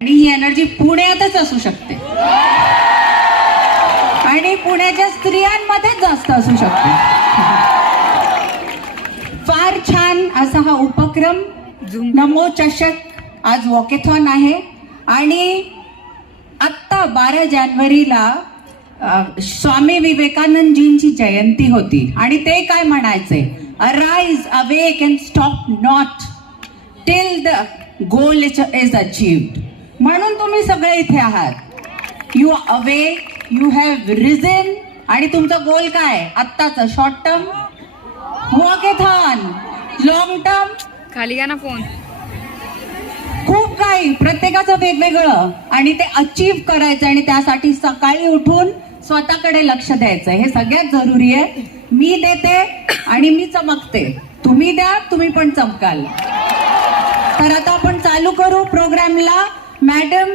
आणि ही एनर्जी पुण्यातच असू शकते. आणि पुण्याच्या स्त्रियांमध्येच जास्त असू शकते. फार छान असा हा उपक्रम नमो चषक आज वॉकेथॉन आहे. आणि आत्ता बारा जानेवारीला स्वामी विवेकानंदजींची जयंती होती. आणि ते काय म्हणायचे? Arise awake and stop not till the goal is achieved म्हणून तुम्ही सगळे इथे आहात. You awake you have reason आणि तुमचा गोल काय? आत्ताचा short term walkathon long term खाली घ्या ना फोन खूप काही प्रत्येकाचं वेगवेगळं. आणि ते अचीव करायचं आणि त्यासाठी सकाळी उठून स्वतःकडे लक्ष द्यायचं हे सगळ्यात जरुरी आहे. मी देते आणि मी चमकते. तुम्ही द्या तुम्ही पण चमकाल. तर आता आपण चालू करू प्रोग्रामला. Madam